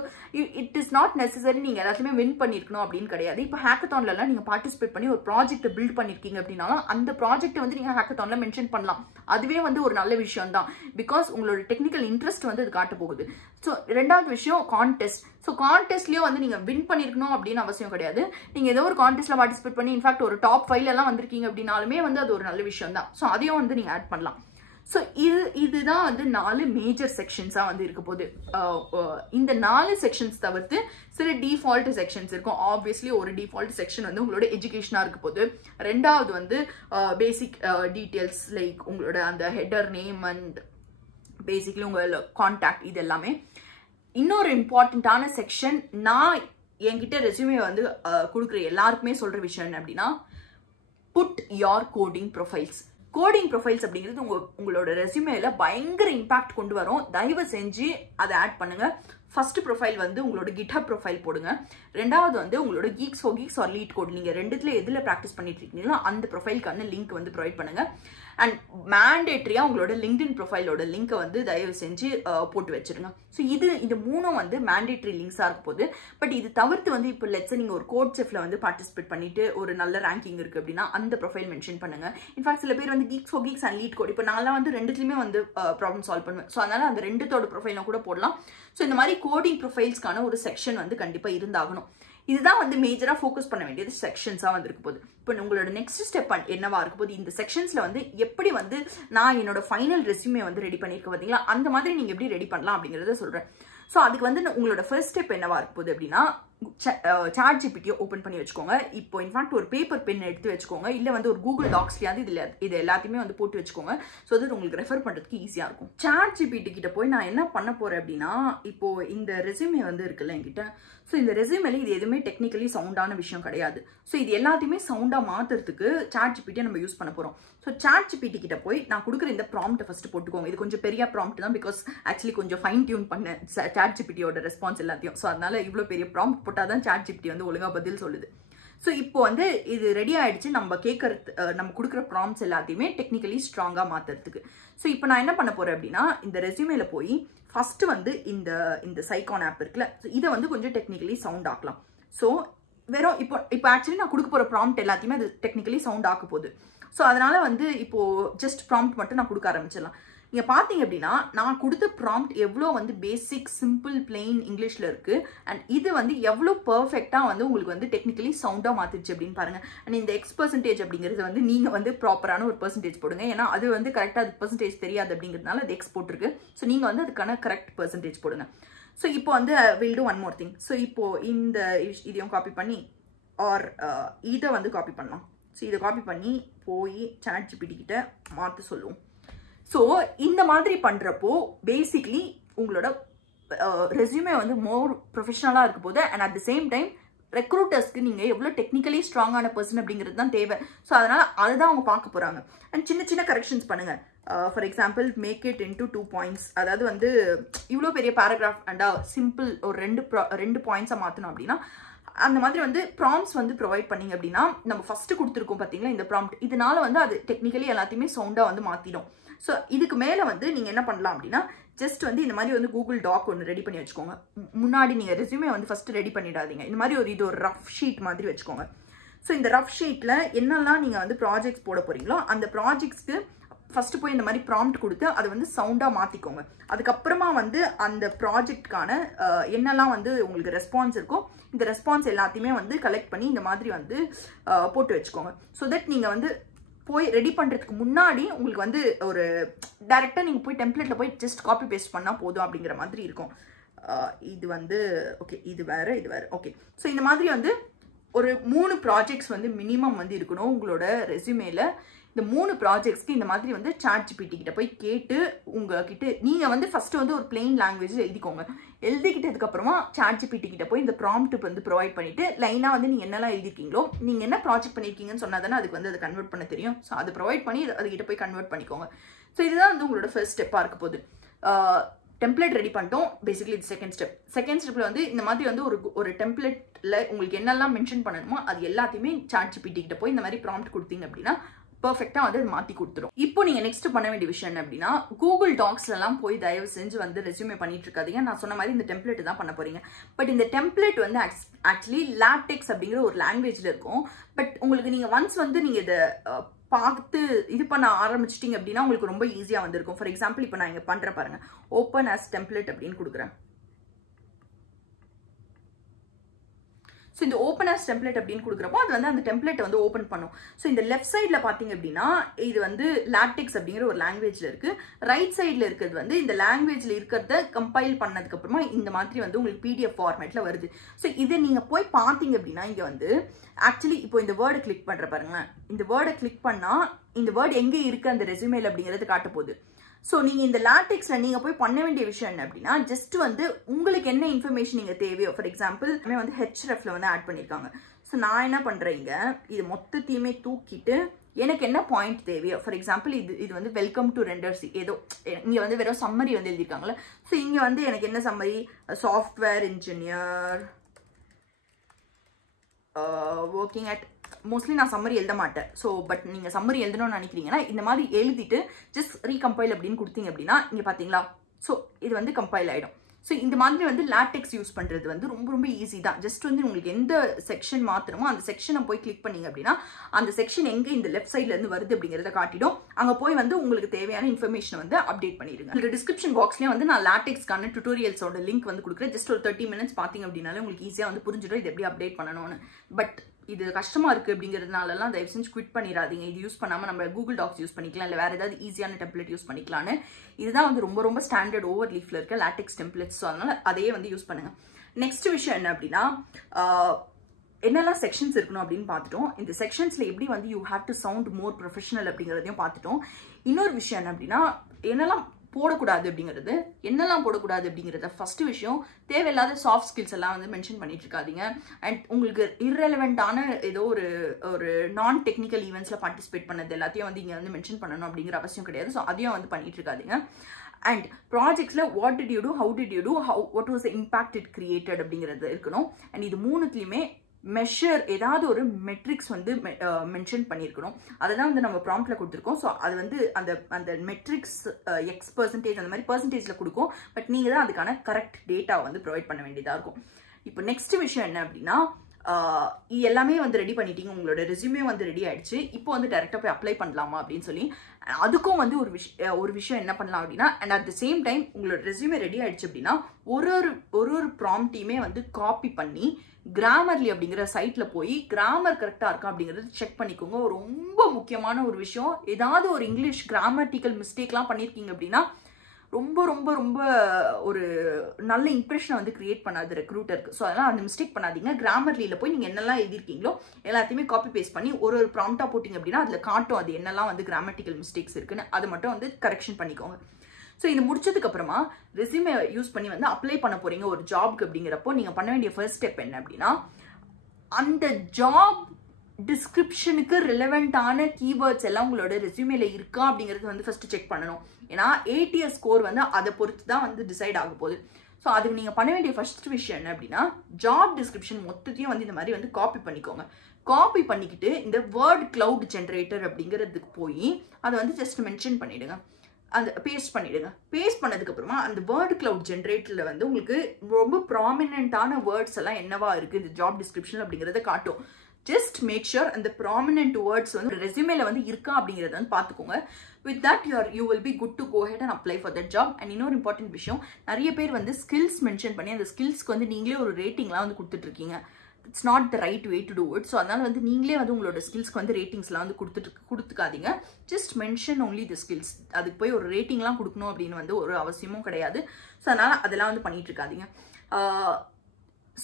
இட் இஸ் நாட் நெசசரி நீங்கள் எல்லாத்தையுமே வின் பண்ணியிருக்கணும் அப்படின்னு கிடையாது. இப்போ ஹேக்கத்தான்லாம் நீங்கள் பார்ட்டிசிபேட் பண்ணி ஒரு ப்ராஜெக்ட்டை பில்ட் பண்ணியிருக்கீங்க அப்படின்னாலும் அந்த ப்ராஜெக்ட்டை வந்து நீங்கள் ஹேக்கத்தானில் மென்ஷன் பண்ணலாம். அதுவே வந்து ஒரு நல்ல விஷயம் தான். பிகாஸ் உங்களோட டெக்னிக்கல் இன்ட்ரெஸ்ட் வந்து அது காட்ட போகுது. ஸோ 2வது விஷயம் கான்டெஸ்ட். ஸோ கான்டெஸ்ட்லேயும் வந்து நீங்கள் வின் பண்ணியிருக்கணும் அப்படின்னு அவசியம் கிடையாது. நீங்கள் ஏதோ ஒரு கான்டெஸ்ட்டில் பார்ட்டிசிபேட் பண்ணி இன்ஃபேக்ட் ஒரு டாப் 5 எல்லாம் வந்திருக்கீங்க அப்படின்னாலுமே வந்து அது ஒரு நல்ல விஷயம் தான். ஸோ அதையும் வந்து நீங்கள் ஆட் பண்ணலாம். ஸோ இதுதான் வந்து 4 மேஜர் செக்ஷன்ஸாக வந்து இருக்க போகுது. இந்த 4 செக்ஷன்ஸ் தவிர்த்து சில டிஃபால்ட் செக்ஷன்ஸ் இருக்கும். ஆப்வியஸ்லி ஒரு டிஃபால்ட் செக்ஷன் வந்து உங்களோட எஜுகேஷனாக இருக்க போகுது. 2வது வந்து பேசிக் டீட்டெயில்ஸ் லைக் உங்களோட அந்த ஹெடர் நேம் அண்ட் பேசிக்கலி உங்கள் கான்டாக்ட் இது எல்லாமே. இன்னொரு இம்பார்ட்டண்ட்டான செக்ஷன், நான் என்கிட்ட ரெஸ்யூமே வந்து கொடுக்குற எல்லாருக்குமே சொல்கிற விஷயம் என்ன அப்படின்னா, put your coding profiles. Coding profiles அப்படிங்கிறது உங்களோட ரெஸ்யூமேல பயங்கர இம்பாக்ட் கொண்டு வரும். தயவு செஞ்சு அதை ஆட் பண்ணுங்க. ஃபர்ஸ்ட் ப்ரொஃபைல் வந்து உங்களோட கிட்ஹப் ப்ரொஃபைல் போடுங்க. ரெண்டாவது வந்து உங்களோட Geeks for Geeks or LeetCode, நீங்கள் ரெண்டுத்துல எதில் ப்ராக்டிஸ் பண்ணிட்டு இருக்கீங்களோ அந்த ப்ரொஃபைலுக்கான லிங்க் வந்து ப்ரொவைட் பண்ணுங்க. அண்ட் மேண்டேட்ரியாக உங்களோட லிங்க்டின் ப்ரொஃபைலோட லிங்கை வந்து தயவு செஞ்சு போட்டு வச்சிருங்க. ஸோ இது மூணும் வந்து மேண்டேட்ரி லிங்க்ஸாக இருக்க போகுது. பட் இது தவிர்த்து வந்து இப்போ லெட்ஸ் நீங்கள் ஒரு கோட் செஃப்ல வந்து பார்ட்டிசிபேட் பண்ணிட்டு ஒரு நல்ல ரேங்கிங் இருக்குது அப்படின்னா அந்த ப்ரொஃபைல் மென்ஷன் பண்ணுங்க. இன்ஃபேக்ட் சில பேர் வந்து Geeks for Geeks and LeetCode, இப்போ நான்லாம் வந்து ரெண்டுத்துலையுமே வந்து ப்ராப்ளம் சால்வ் பண்ணுவேன். ஸோ அதனால அந்த ரெண்டுத்தோட ப்ரொஃபைலும் கூட போடலாம். ஸோ இந்த மாதிரி கோடிங் ப்ரொஃபைல்ஸ்க்கான ஒரு செக்ஷன் வந்து கண்டிப்பாக இருந்தாகணும். இதுதான் வந்து மேஜராக ஃபோக்கஸ் பண்ண வேண்டியது செக்ஷன்ஸாக வந்து இருக்க போகுது. இப்போ உங்களோட நெக்ஸ்ட் ஸ்டெப் என்னவா இருக்க போகுது, இந்த செக்ஷன்ஸில் வந்து எப்படி வந்து நான் என்னோட ஃபைனல் ரெஸ்யூமே வந்து ரெடி பண்ணியிருக்க பார்த்தீங்களா, அந்த மாதிரி நீங்கள் எப்படி ரெடி பண்ணலாம் அப்படிங்கிறத சொல்கிறேன். ஸோ அதுக்கு வந்து உங்களோட ஃபர்ஸ்ட் ஸ்டெப் என்னவா இருக்க போகுது அப்படின்னா, சாட் ஜிபிடியை ஓப்பன் பண்ணி வச்சுக்கோங்க. இப்போ இன்ஃபேக்ட் ஒரு பேப்பர் பென் எடுத்து வச்சுக்கோங்க, இல்லை வந்து ஒரு கூகுள் டாக்ஸ்லையாவது இது எல்லாத்தையுமே வந்து போட்டு வச்சுக்கோங்க. ஸோ அது உங்களுக்கு ரெஃபர் பண்ணுறதுக்கு ஈஸியாக இருக்கும். சாட் ஜிபிடி கிட்ட போய் நான் என்ன பண்ண போகிறேன் அப்படின்னா, இப்போ இந்த ரெஸ்யூமே வந்து இருக்குல்ல என்கிட்ட, ஸோ இந்த ரெஸ்யூமேல இது எதுவுமே டெக்னிக்கலி சவுண்டான விஷயம் கிடையாது. ஸோ இது எல்லாத்தையுமே சவுண்டாக மாற்றுறதுக்கு சாட் ஜிபிடியை நம்ம யூஸ் பண்ண போகிறோம். ஸோ சாட் ஜிபிடி கிட்ட போய் நான் கொடுக்குற இந்த ப்ராம்ப்ட்டை ஃபர்ஸ்ட் போட்டுக்கோங்க. இது கொஞ்சம் பெரிய ப்ராம்ப்ட் தான், பிகாஸ் ஆக்சுவலி கொஞ்சம் ஃபைன் டியூன் பண்ண சாட் ஜிபிடியோட ரெஸ்பான்ஸ் எல்லாத்தையும். ஸோ அதனால இவ்வளோ பெரிய ப்ராம்ப்ட் போட்டால் தான் சாட் ஜிபிடி வந்து ஒழுங்காக பதில் சொல்லுது. ஸோ இப்போ வந்து இது ரெடி ஆயிடுச்சு, நம்ம நம்ம கொடுக்குற ப்ராம்ப்ட்ஸ் எல்லாத்தையுமே டெக்னிக்கலி ஸ்ட்ராங்காக மாற்றுறதுக்கு. ஸோ இப்போ நான் என்ன பண்ண போகிறேன் அப்படின்னா, இந்த ரெஸ்யூமேல போய் ஃபர்ஸ்ட் வந்து இந்த சைகான் ஆப் இருக்குல்ல, ஸோ இதை வந்து கொஞ்சம் டெக்னிக்கலி சவுண்ட் ஆக்கலாம். ஸோ வெறும் இப்போ ஆக்சுவலி நான் கொடுக்க போகிற ப்ராம்ப்ட் எல்லாத்தையுமே அது டெக்னிக்கலி சவுண்ட் ஆக்க போகுது. ஸோ அதனால வந்து இப்போ ஜஸ்ட் ப்ராம்ப்ட் மட்டும் நான் கொடுக்க ஆரம்பிச்சிடலாம். நீங்கள் பார்த்தீங்க அப்படின்னா நான் கொடுத்த ப்ராம்ப்ட் எவ்வளோ வந்து பேசிக் சிம்பிள் பிளெயின் இங்கிலீஷில் இருக்குது. அண்ட் இது வந்து எவ்வளோ பர்ஃபெக்டாக வந்து உங்களுக்கு வந்து டெக்னிக்கலி சவுண்டாக மாற்றிடுச்சு அப்படின்னு பாருங்கள். அண்ட் இந்த X% அப்படிங்கிறது வந்து நீங்கள் வந்து ப்ராப்பரான ஒரு பெர்சன்டேஜ் போடுங்க. ஏன்னா அது வந்து கரெக்டாக அது பெர்சன்டேஜ் தெரியாது அப்படிங்கிறதுனால அது X போட்டிருக்கு. ஸோ நீங்கள் வந்து அதுக்கான கரெக்ட் பெர்சன்டேஜ் போடுங்க. ஸோ இப்போ வந்து will do one more thing. So இப்போ இதையும் காப்பி பண்ணி ஆர் இதை வந்து காப்பி பண்ணலாம். ஸோ இதை காப்பி பண்ணி போய் சாட் ஜிபிடி கிட்ட மாற்ற சொல்லுவோம். ஸோ இந்த மாதிரி பண்ணுறப்போ பேசிக்லி உங்களோட ரெஸ்யூமே வந்து மோர் ப்ரொஃபஷனலாக இருக்க போது. And at the same time ரெக்ரூட்டர்ஸ்க்கு நீங்கள் எவ்வளோ டெக்னிக்கலி ஸ்ட்ராங்கான பர்சன் அப்படிங்கிறது தான் தேவை. ஸோ அதனால் அதை தான் அவங்க பார்க்க போகிறாங்க. அண்ட் சின்ன சின்ன கரெக்ஷன்ஸ் பண்ணுங்கள். For example make it into 2 points. அதாவது வந்து இவ்வளோ பெரிய பேராகிராஃப் அண்டா சிம்பிள் ஒரு ரெண்டு பாயிண்ட்ஸாக மாற்றணும் அப்படின்னா அந்த மாதிரி வந்து ப்ராம்ப்ட்ஸ் வந்து ப்ரொவைட் பண்ணிங்க அப்படின்னா, நம்ம ஃபஸ்ட்டு கொடுத்துருக்கோம் பார்த்தீங்களா இந்த ப்ராம்ப்ட், இதனால வந்து அது டெக்னிக்கலி எல்லாத்தையுமே சவுண்டாக வந்து மாற்றிடும். ஸோ இதுக்கு மேலே வந்து நீங்கள் என்ன பண்ணலாம் அப்படின்னா, ஜஸ்ட் வந்து இந்த மாதிரி வந்து கூகுள் டாக் ஒன்று ரெடி பண்ணி வச்சுக்கோங்க. முன்னாடி நீங்கள் ரெஸ்யூமே வந்து ஃபஸ்ட்டு ரெடி பண்ணிடாதீங்க. இந்த மாதிரி இது ஒரு ரஃப் ஷீட் மாதிரி வச்சுக்கோங்க. ஸோ இந்த ரஃப் ஷீட்டில் என்னெல்லாம் நீங்கள் வந்து ப்ராஜெக்ட்ஸ் போட போகிறீங்களோ அந்த ப்ராஜெக்ட்ஸ்க்கு ஃபஸ்ட்டு போய் இந்த மாதிரி ப்ராம்ப்ட் கொடுத்து அதை வந்து சவுண்டாக மாற்றிக்கோங்க. அதுக்கப்புறமா வந்து அந்த ப்ராஜெக்ட்கான என்னெல்லாம் வந்து உங்களுக்கு ரெஸ்பான்ஸ் இருக்கோ இந்த ரெஸ்பான்ஸ் எல்லாத்தையுமே வந்து கலெக்ட் பண்ணி இந்த மாதிரி வந்து போட்டு வச்சுக்கோங்க. ஸோ தட் நீங்கள் வந்து போய் ரெடி பண்ணுறதுக்கு முன்னாடி உங்களுக்கு வந்து ஒரு டைரெக்டாக நீங்கள் போய் டெம்ப்ளேட்டில் போய் ஜஸ்ட் காப்பி பேஸ்ட் பண்ணால் போதும் அப்படிங்கிற மாதிரி இருக்கும். இது வந்து ஓகே, இது வேறு ஓகே. ஸோ இந்த மாதிரி வந்து ஒரு 3 ப்ராஜெக்ட்ஸ் வந்து மினிமம் வந்து இருக்கணும் உங்களோட ரெஸ்யூமேல. இந்த 3 ப்ராஜெக்ட்ஸ்க்கு இந்த மாதிரி வந்து சாட் ஜிபிடி கிட்ட போய் கேட்டு உங்ககிட்ட நீங்கள் வந்து ஃபஸ்ட்டு வந்து ஒரு பிளெயின் லாங்குவேஜ் எழுதிக்கோங்க. எழுதிக்கிட்டதுக்கப்புறமா சாட் ஜிபிடி கிட்ட போய் இந்த ப்ராம்ப்ட் வந்து ப்ரொவைட் பண்ணிவிட்டு லைனாக வந்து நீங்கள் என்னெல்லாம் எழுதிருக்கீங்களோ, நீங்கள் என்ன ப்ராஜெக்ட் பண்ணியிருக்கீங்கன்னு சொன்னால் தானே அதுக்கு வந்து அதை கன்வெர்ட் பண்ண தெரியும். ஸோ அதை ப்ரொவைட் பண்ணி அதுக்கிட்ட போய் கன்வெர்ட் பண்ணிக்கோங்க. ஸோ இதுதான் வந்து உங்களோட ஃபர்ஸ்ட் ஸ்டெப்பாக இருக்க போகுது. டெம்ப்ளேட் ரெடி பண்ணிட்டோம். பேசிக்கலி இது செகண்ட் ஸ்டெப்பில் வந்து இந்த மாதிரி வந்து ஒரு டெம்ப்ளேட்டில் உங்களுக்கு என்னெல்லாம் மென்ஷன் பண்ணணுமோ அது எல்லாத்தையுமே சாட் ஜிபிடி கிட்ட போய் இந்த மாதிரி ப்ராம்ப்ட் கொடுத்தீங்க அப்படின்னா பர்ஃபெக்டாக வந்து அது மாற்றி கொடுத்துரும். இப்போ நீங்கள் நெக்ஸ்ட் பண்ண வேண்டிய விஷயம் என்ன அப்படின்னா, கூகுள் டாக்ஸ்லாம் போய் தயவு செஞ்சு வந்து ரெஸ்யூமே பண்ணிட்டு இருக்காதீங்க. நான் சொன்ன மாதிரி இந்த டெம்ப்ளேட் தான் பண்ண போறீங்க. பட் இந்த டெம்ப்ளேட் வந்து ஆக்சுவலி லாட்டெக்ஸ் அப்படிங்கிற ஒரு லாங்குவேஜில் இருக்கும். பட் உங்களுக்கு நீங்கள் ஒன்ஸ் வந்து நீங்கள் இதை பார்த்து இது பண்ண ஆரம்பிச்சிட்டிங்க அப்படின்னா உங்களுக்கு ரொம்ப ஈஸியாக வந்துருக்கும். ஃபார் எக்ஸாம்பிள் இப்போ நான் இங்கே பண்ணுறேன் பாருங்க, ஓப்பன் ஆஸ் டெம்ப்ளேட் அப்படின்னு கொடுக்குறேன். ஸோ இந்த ஓப்பன் ஆஸ் டெம்ப்ளேட் அப்படின்னு கொடுக்குறப்போ அது வந்து அந்த டெம்ப்ளேட்டை வந்து ஓப்பன் பண்ணும். ஸோ இந்த லெஃப்ட் சைடில் பார்த்தீங்க அப்படின்னா இது வந்து லாட்டெக்ஸ் அப்படிங்கிற ஒரு லாங்குவேஜில் இருக்குது. ரைட் சைடில் இருக்கிறது வந்து இந்த லாங்குவேஜில் இருக்கிறத கம்பைல் பண்ணதுக்கப்புறமா இந்த மாதிரி வந்து உங்களுக்கு பிடிஎஃப் ஃபார்மேட்டில் வருது. ஸோ இதை நீங்கள் போய் பார்த்தீங்க அப்படின்னா இங்கே வந்து ஆக்சுவலி இப்போ இந்த வேர்டை கிளிக் பண்ணுற பாருங்களேன். இந்த வேர்டை கிளிக் பண்ணால் இந்த வேர்டு எங்கே இருக்குது அந்த ரெஸ்யூமேல அப்படிங்கிறது காட்ட போகுது. ஸோ நீங்கள் இந்த லாட்டெக்ஸில் நீங்கள் போய் பண்ண வேண்டிய விஷயம் என்ன அப்படின்னா, ஜஸ்ட் வந்து உங்களுக்கு என்ன இன்ஃபர்மேஷன் நீங்கள் தேவையோ, ஃபார் எக்ஸாம்பிள் வந்து ஹெச்ரெஃப்ல வந்து ஆட் பண்ணியிருக்காங்க. ஸோ நான் என்ன பண்ணுறேங்க, இது மொத்தத்தையுமே தூக்கிட்டு எனக்கு என்ன பாயிண்ட் தேவையோ, ஃபார் எக்ஸாம்பிள் இது வந்து வெல்கம் டு ரெண்டர்ஸ் ஏதோ இங்கே வந்து வெறும் சம்மரி வந்து எழுதியிருக்காங்களே. ஸோ இங்கே வந்து எனக்கு என்ன summary, software engineer working at, mostly நான் சம்மரி எழுத மாட்டேன். ஸோ பட் நீங்கள் சம்மரி எழுதணும்னு நினைக்கிறீங்கன்னா இந்த மாதிரி எழுதிட்டு ஜஸ்ட் ரீகம்பைல் அப்படின்னு கொடுத்தீங்க அப்படின்னா இங்கே பார்த்தீங்களா, ஸோ இது வந்து கம்பைல் ஆகிடும். ஸோ இந்த மாதிரி வந்து லாட்டெக்ஸ் யூஸ் பண்ணுறது வந்து ரொம்ப ரொம்ப ஈஸி தான். ஜஸ்ட் வந்து உங்களுக்கு எந்த செக்ஷன் மாத்திரமோ அந்த செக்ஷனை போய் கிளிக் பண்ணீங்க அப்படின்னா அந்த செக்ஷன் எங்கே இந்த லெஃப்ட் சைட்லேருந்து வருது அப்படிங்கிறத காட்டிடும். அங்கே போய் வந்து உங்களுக்கு தேவையான இன்ஃபர்மேஷனை வந்து அப்டேட் பண்ணிடுங்க. இந்த டிஸ்கிரிப்ஷன் பாக்ஸ்லேயே வந்து நான் லாட்டெக்ஸ்க்கான டுட்டோரியல்ஸோட லிங்க் வந்து கொடுக்குறேன். ஜஸ்ட் ஒரு 30 minutes பார்த்தீங்க அப்படின்னாலே உங்களுக்கு ஈஸியாக வந்து புரிஞ்சிடும் இது எப்படி அப்டேட் பண்ணணும்னு. பட் இது கஷ்டமாக இருக்குது அப்படிங்கிறதுனாலலாம் தயவு செஞ்சு குவிட் பண்ணிடாதீங்க. இது யூஸ் பண்ணாமல் நம்ம கூகுள் டாக்ஸ் யூஸ் பண்ணிக்கலாம், இல்லை வேறு ஏதாவது ஈஸியான டெம்ப்ளேட் யூஸ் பண்ணிக்கலான்னு. இதுதான் வந்து ரொம்ப ரொம்ப ஸ்டாண்டர்ட் ஓவர் லீஃப்ல இருக்க லாட்டெக்ஸ் டெம்ப்ளேட்ஸ். ஸோ அதனால் அதையே வந்து யூஸ் பண்ணுங்க. நெக்ஸ்ட் விஷயம் என்ன அப்படின்னா, என்னெல்லாம் செக்ஷன்ஸ் இருக்கணும் அப்படின்னு பார்த்துட்டோம். இந்த செக்ஷன்ஸில் எப்படி வந்து you have to sound more professional அப்படிங்கிறதையும் பார்த்துட்டோம். இன்னொரு விஷயம் என்ன அப்படின்னா, என்னெல்லாம் போடக்கூடாது அப்படிங்கிறது, என்னெல்லாம் போடக்கூடாது அப்படிங்கிறத ஃபர்ஸ்ட் விஷயம், தேவையில்லாத சாஃப்ட் ஸ்கில்ஸ் எல்லாம் வந்து மென்ஷன் பண்ணிட்டு இருக்காதீங்க. அண்ட் உங்களுக்கு இர்ரெலவெண்டான ஏதோ ஒரு நான் டெக்னிக்கல் ஈவெண்ட்ஸில் பார்ட்டிசிபேட் பண்ணது எல்லாத்தையும் வந்து இங்கே வந்து மென்ஷன் பண்ணணும் அப்படிங்கிற அவசியம் கிடையாது. ஸோ அதையும் வந்து பண்ணிட்டு இருக்காதீங்க. அண்ட் ப்ராஜெக்ட்ஸில் what did you do, how did you do, what was the impact it created அப்படிங்கிறது இருக்கணும். அண்ட் இது மூணுத்துலையுமே மெஷர் ஏதாவது ஒரு மெட்ரிக்ஸ் வந்து மென்ஷன் பண்ணியிருக்கணும். அதை தான் வந்து நம்ம ப்ராம்ப்ட்ல கொடுத்துருக்கோம். ஸோ அது வந்து அந்த மெட்ரிக்ஸ் X% அந்த மாதிரி பர்சன்டேஜில் கொடுக்கும். பட் நீங்கள் தான் அதுக்கான கரெக்ட் டேட்டா வந்து ப்ரொவைட் பண்ண வேண்டியதாக இருக்கும். இப்போ நெக்ஸ்ட் விஷயம் என்ன அப்படின்னா, எல்லாமே வந்து ரெடி பண்ணிட்டீங்க, உங்களோட ரெஸ்யூமே வந்து ரெடி ஆயிடுச்சு. இப்போ வந்து டைரெக்டாக போய் அப்ளை பண்ணலாமா அப்படின்னு சொல்லி அதுக்கும் வந்து ஒரு விஷயம் என்ன பண்ணலாம் அப்படின்னா, and at the same time உங்களோட ரெஸ்யூமே ரெடி ஆயிடுச்சு அப்படின்னா ஒரு ப்ராம்ப்டையுமே வந்து காப்பி பண்ணி கிராமர்லி அப்படிங்கிற சைட்ல போய் கிராமர் கரெக்டா இருக்கா அப்படிங்கறது செக் பண்ணிக்கோங்க. ரொம்ப முக்கியமான ஒரு விஷயம், ஏதாவது ஒரு இங்கிலீஷ் கிராமட்டிக்கல் மிஸ்டேக்லாம் பண்ணிருக்கீங்க அப்படின்னா ரொம்ப ரொம்ப ரொம்ப ஒரு நல்ல இம்ப்ரெஷனை வந்து கிரியேட் பண்ணாது ரெக்ரூட்டருக்கு. ஸோ அதெல்லாம் அந்த மிஸ்டேக் பண்ணாதீங்க. கிராமர்லியில் போய் நீங்கள் என்னெல்லாம் எழுதிருக்கீங்களோ எல்லாத்தையுமே காப்பி பேஸ்ட் பண்ணி ஒரு ப்ராம்ப்டாக போட்டிங்க அப்படின்னா அதில் காட்டும் அது என்னெல்லாம் வந்து கிராமட்டிக்கல் மிஸ்டேக்ஸ் இருக்குன்னு. அது மட்டும் வந்து கரெக்ஷன் பண்ணிக்கோங்க. ஸோ இது முடிச்சதுக்கு அப்புறமா ரெஸ்யூமே யூஸ் பண்ணி வந்து அப்ளை பண்ண போறீங்க ஒரு ஜாப்க்கு அப்படிங்கிறப்போ நீங்கள் பண்ண வேண்டிய ஃபர்ஸ்ட் ஸ்டெப் என்ன அப்படின்னா, அந்த ஜாப் டிஸ்கிரிப்ஷனுக்கு ரிலவெண்டான கீவேர்ட்ஸ் எல்லாம் உங்களோட ரெஸ்யூமேல இருக்கா அப்படிங்கிறது வந்து ஃபர்ஸ்ட் செக் பண்ணணும். ஏன்னா ATS ஸ்கோர் வந்து அதை பொறுத்து தான் வந்து டிசைட் ஆக போகுது. ஸோ அதுக்கு நீங்கள் பண்ண வேண்டிய ஃபர்ஸ்ட் விஷயம் என்ன அப்படின்னா, ஜாப் டிஸ்கிரிப்ஷன் மொத்தத்தையும் வந்து இந்த மாதிரி வந்து காப்பி பண்ணிக்கோங்க. காப்பி பண்ணிக்கிட்டு இந்த வேர்ட் கிளவுட் ஜென்ரேட்டர் அப்படிங்கிறதுக்கு போய் அதை வந்து ஜஸ்ட் மென்ஷன் பண்ணிடுங்க, அந்த பேஸ்ட் பண்ணிடுங்க. பேஸ்ட் பண்ணதுக்கு அப்புறமா அந்த வேர்ட் கிளவுட் ஜென்ரேட்டர்ல வந்து உங்களுக்கு ரொம்ப ப்ராமினென்ட்டான வேர்ட்ஸ் எல்லாம் என்னவா இருக்கு இந்த ஜாப் டிஸ்கிரிப்ஷன் அப்படிங்கறத காட்டும். ஜஸ்ட் மேக் ஷூர் அந்த ப்ராமினென்ட் வேர்ட்ஸ் வந்து ரெஸ்யூமேல வந்து இருக்கா அப்படிங்கறத வந்து பாத்துக்கோங்க. With that you will be good to go ahead and apply for that job. And இன்னொரு இம்பார்ட்டன்ட் விஷயம், நிறைய பேர் வந்து ஸ்கில்ஸ் மென்ஷன் பண்ணி அந்த ஸ்கில்ஸ்க்கு வந்து நீங்களே ஒரு ரேட்டிங்லாம் வந்து கொடுத்துட்டு இருக்கீங்க. It's not the right way to do it. So அதனால வந்து நீங்களே வந்து உங்களோட ஸ்கில்ஸ்க்கு வந்து ரேட்டிங்ஸ்லாம் வந்து கொடுத்துக்காதீங்க. Just mention only the skills. அதுக்கு போய் ஒரு ரேட்டிங்லாம் கொடுக்கணும் அப்படின்னு வந்து ஒரு அவசியமும் கிடையாது. ஸோ அதனால அதெல்லாம் வந்து பண்ணிட்டு இருக்காதீங்க.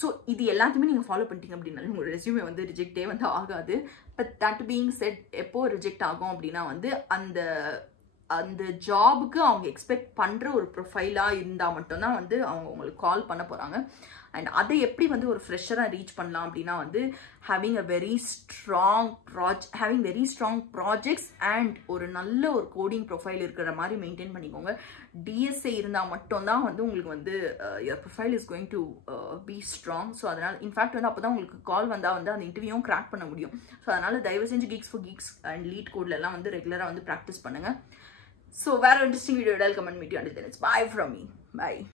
ஸோ இது எல்லாத்தையுமே நீங்கள் ஃபாலோ பண்ணிட்டீங்க அப்படின்னாலும் உங்களோட ரெஸ்யூமே வந்து ரிஜெக்டே வந்து ஆகாது. பட் தட் பீயிங் செட், எப்போ ரிஜெக்ட் ஆகும் அப்படின்னா வந்து அந்த ஜாபுக்கு அவங்க எக்ஸ்பெக்ட் பண்ணுற ஒரு ப்ரொஃபைலாக இருந்தால் மட்டும்தான் வந்து அவங்க உங்களுக்கு கால் பண்ண போகிறாங்க. அண்ட் அதை எப்படி வந்து ஒரு ஃப்ரெஷராக ரீச் பண்ணலாம் அப்படின்னா வந்து having very strong projects and ஒரு நல்ல ஒரு கோடிங் ப்ரொஃபைல் இருக்கிற மாதிரி மெயின்டைன் பண்ணிக்கோங்க. DSA இருந்தால் மட்டும்தான் வந்து உங்களுக்கு வந்து your profile is going to be strong. So அதனால் இன்ஃபேக்ட் வந்து அப்போ தான் உங்களுக்கு கால் வந்தால் வந்து அந்த இன்டர்வியூவும் கிராக் பண்ண முடியும். ஸோ அதனால் தயவு செஞ்சு Geeks for Geeks அண்ட் லீட் கோட்லலாம் வந்து ரெகுலராக வந்து ப்ராக்டிஸ் பண்ணுங்கள். ஸோ வேறு interesting video comment meet you. Until then, it's bye from me. Bye.